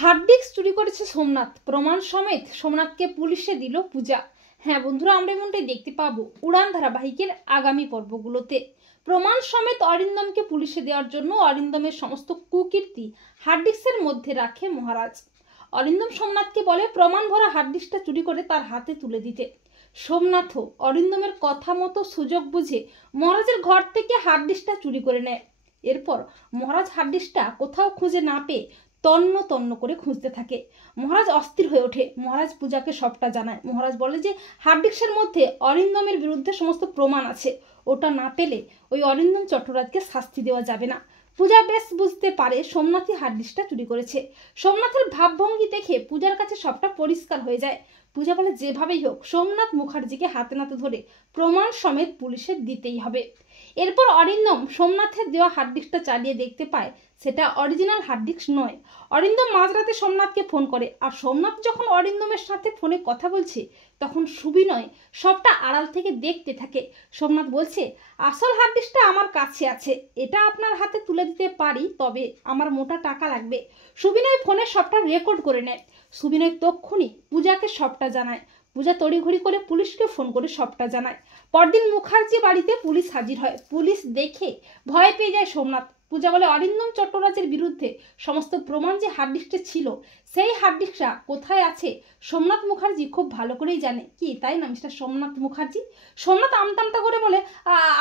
Hard disk চুরি করেছে সোমনাথ, প্রমাণ সমেত সোমনাথকে পুলিশে দিল পূজা। হ্যাঁ বন্ধুরা, আমরা এমনটাই দেখতে পাবো উড়ান ধারাবাহিকের আগামী পর্বগুলোতে। প্রমাণ সমেত অরিন্দমকে পুলিশে দেওয়ার জন্য অরিন্দমের সমস্ত কুকীর্তি হার্ড ডিস্কের মধ্যে রাখে মহারাজ। অরিন্দম সোমনাথকে বলে প্রমাণ ভরা হার্ড ডিস্কটা চুরি করে তার হাতে তুলে দিতে। সোমনাথও অরিন্দমের কথা মতো সুযোগ বুঝে মহারাজের ঘর থেকে হার্ড ডিস্কটা চুরি করে নেয়। এরপর মহারাজ হার্ড ডিস্কটা কোথাও খুঁজে না পেয়ে তন্ন তন্ন করে খুঁজতে থাকে। মহারাজ অস্থির হয়ে ওঠে। মহারাজ পূজাকে সবটা জানায়। মহারাজ বলে যে হার্ড ডিস্কের মধ্যে অরিন্দমের বিরুদ্ধে সমস্ত প্রমাণ আছে, ওটা না পেলে ওই অরিন্দম চট্টরাজকে শাস্তি দেওয়া যাবে না। পূজা বেশ বুঝতে পারে সোমনাথই হার্ড ডিস্কটা চুরি করেছে। সোমনাথের ভাবভঙ্গি দেখে পূজার কাছে সবটা পরিষ্কার হয়ে যায়। পূজা বলে যেভাবেই হোক সোমনাথ মুখার্জিকে হাতে নাতে ধরে প্রমাণ সমেত পুলিশে দিতেই হবে। এরপর অরিন্দম সোমনাথের দেওয়া হার্ড ডিস্কটা চালিয়ে দেখতে পায় সেটা অরিজিনাল হার্ড ডিস্ক নয়। অরিন্দম মাঝরাতে সোমনাথকে ফোন করে, আর সোমনাথ যখন অরিন্দমের সাথে ফোনে কথা বলছে তখন সুবিনয় সবটা আড়াল থেকে দেখতে থাকে। সোমনাথ বলছে, আসল হার্ড ডিস্কটা আমার কাছে আছে, এটা আপনার হাতে তুলে দিতে পারি, তবে আমার মোটা টাকা লাগবে। সুবিনয় ফোনে সবটা রেকর্ড করে নেয়। সুবিনয় তক্ষুনি পূজাকে সবটা জানায়। পূজা তড়িঘড়ি করে পুলিশকে ফোন করে সবটা জানায়। পরদিন মুখার্জি বাড়িতে পুলিশ হাজির হয়। পুলিশ দেখে ভয় পেয়ে যায় সোমনাথ। পূজা বলে অরিন্দম চট্টরাজের বিরুদ্ধে সমস্ত প্রমাণ যে হার্ড ডিস্কে ছিল, সেই হার্ড ডিস্কটা কোথায় আছে সোমনাথ মুখার্জি খুব ভালো করেই জানে। কি তাই না মিস্টার সোমনাথ মুখার্জি? সোমনাথ আমতামতা করে বলে,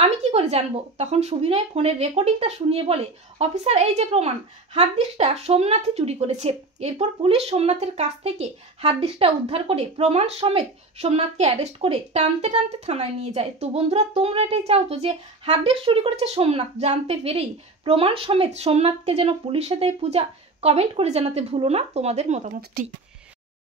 আমি কি করে জানবো? তখন সুবিনয় ফোনের রেকর্ডিংটা শুনিয়ে বলে, অফিসার এই যে প্রমাণ, হার্ড ডিস্কটা সোমনাথই চুরি করেছে। এরপর পুলিশ সোমনাথের কাছ থেকে হার্ড ডিস্কটা উদ্ধার করে প্রমাণ সমেত সোমনাথকে অ্যারেস্ট করে টানতে টানতে থানায় নিয়ে যায়। তো বন্ধুরা, তোমরা এটাই চাও তো যে হার্ড ডিস্ক চুরি করেছে সোমনাথ? জানতে পেরেই প্রমাণ সমেত সোমনাথকে যেন পুলিশে দেয় পূজা। কমেন্ট করে জানাতে ভুলো না তোমাদের মতামতটি।